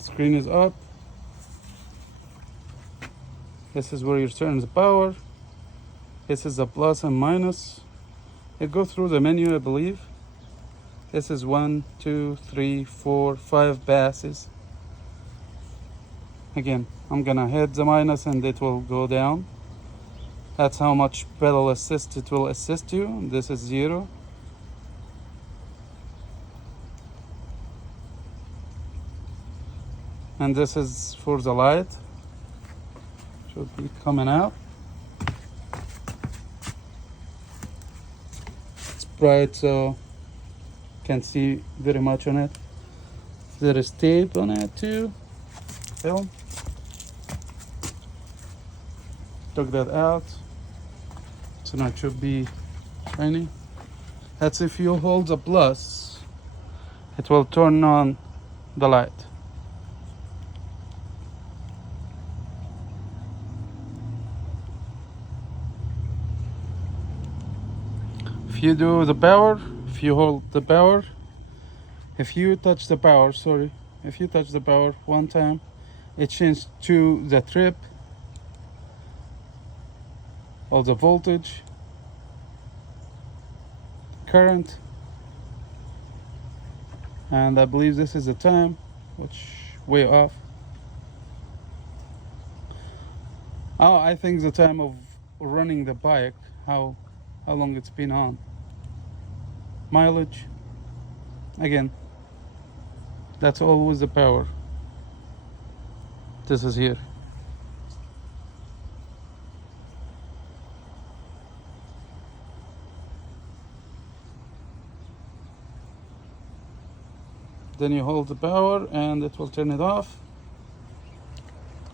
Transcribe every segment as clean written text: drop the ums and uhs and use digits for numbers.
Screen is up. This is where you turn the power. This is the plus and minus. It goes through the menu, I believe. This is 1, 2, 3, 4, 5 passes. Again, I'm gonna hit the minus and it will go down. That's how much pedal assist it will assist you. This is 0. And this is for the light. Should be coming out. It's bright, so can't see very much on it. There is tape on it too. Film. Took that out. So now it should be shiny. That's if you hold the plus, it will turn on the light. If you do the power, if you hold the power, if you touch the power one time, it changes to the trip or the voltage, current, and I believe this is the time, which way off. Oh, I think the time of running the bike, how long it's been on. Mileage. Again, that's always the power. This is here. Then you hold the power and it will turn it off,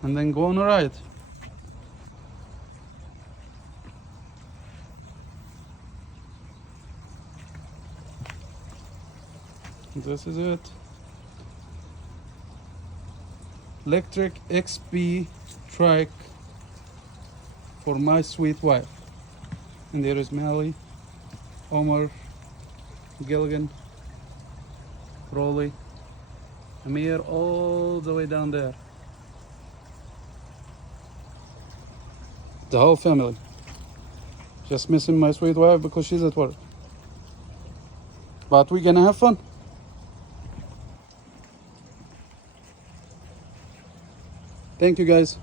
and then go on a ride. This is it. Lectric XP Trike for my sweet wife. And there is Mally, Omar, Gilligan, Rolly, Amir, all the way down there. The whole family. Just missing my sweet wife because she's at work. But we're gonna have fun. Thank you guys.